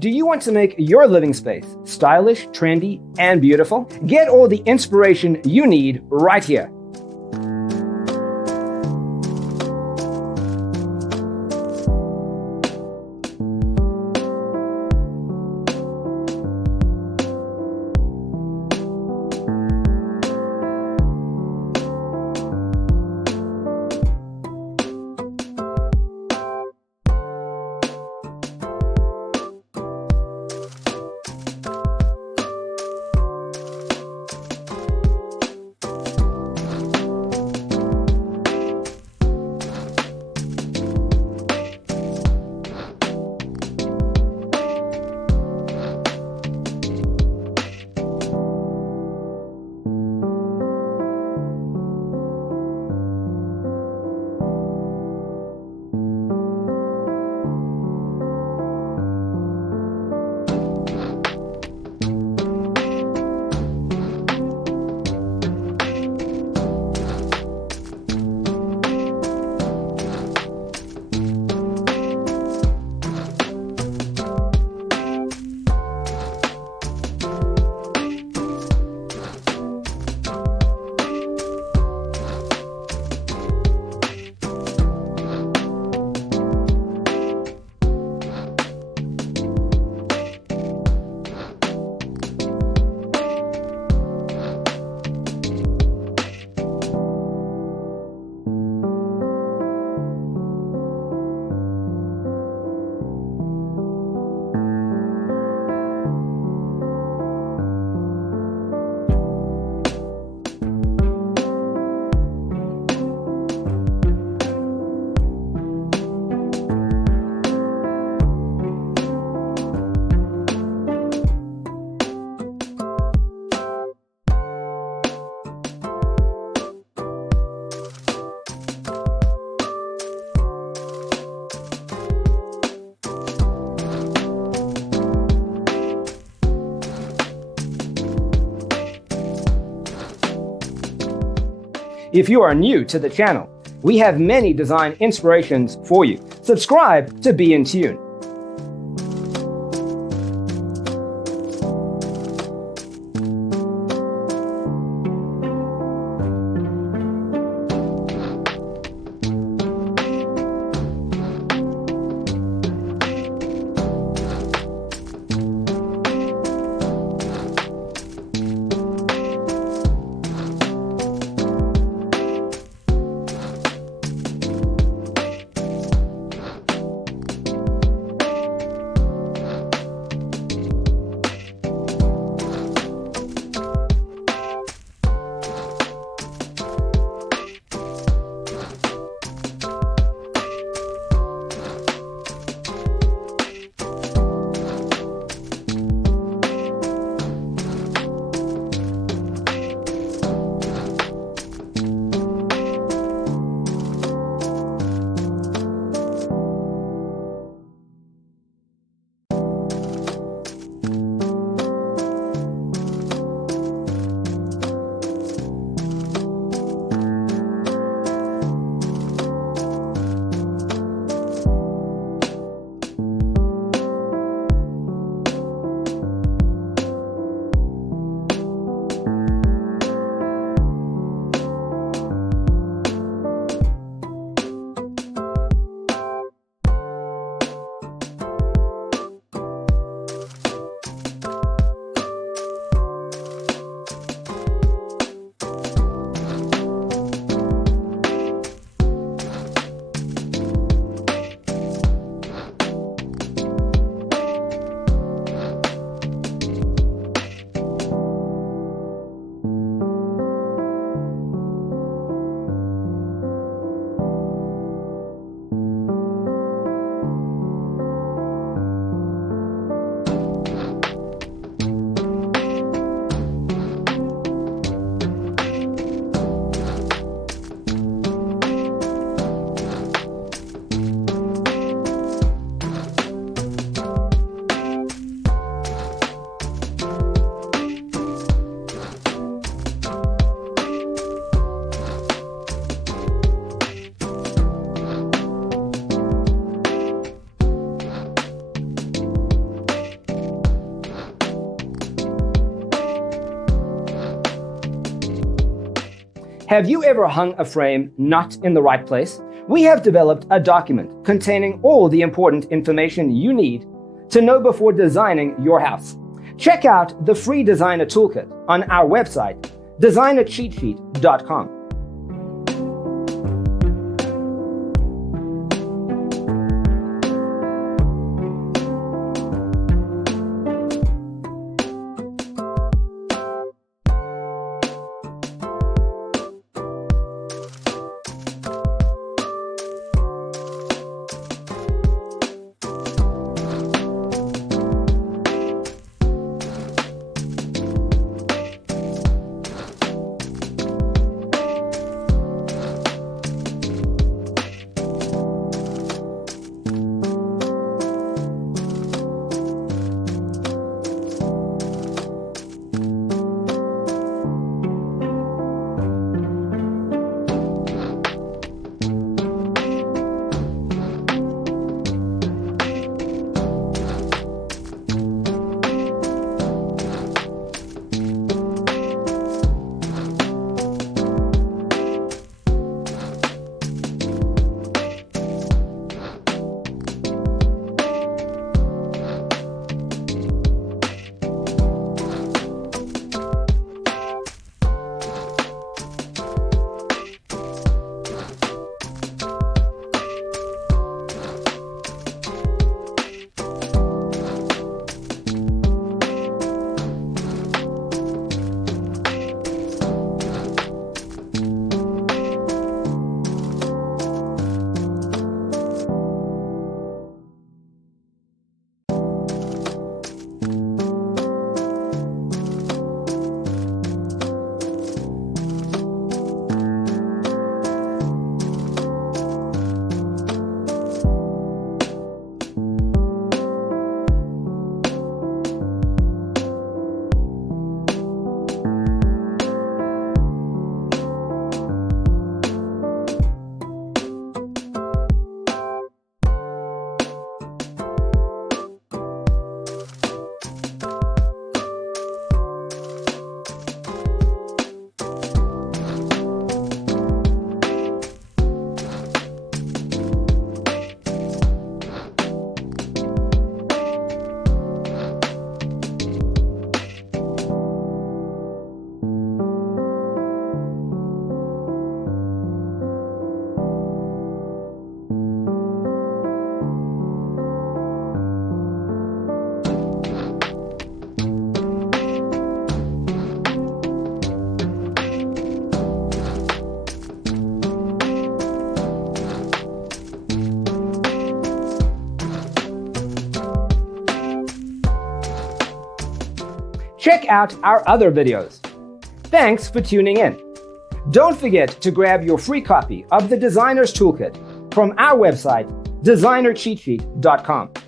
Do you want to make your living space stylish, trendy, and beautiful? Get all the inspiration you need right here. If you are new to the channel, we have many design inspirations for you. Subscribe to be in tune. Have you ever hung a frame not in the right place? We have developed a document containing all the important information you need to know before designing your house. Check out the free designer toolkit on our website, designercheatsheet.com. Check out our other videos. Thanks for tuning in. Don't forget to grab your free copy of the Designer's Toolkit from our website, designercheatsheet.com.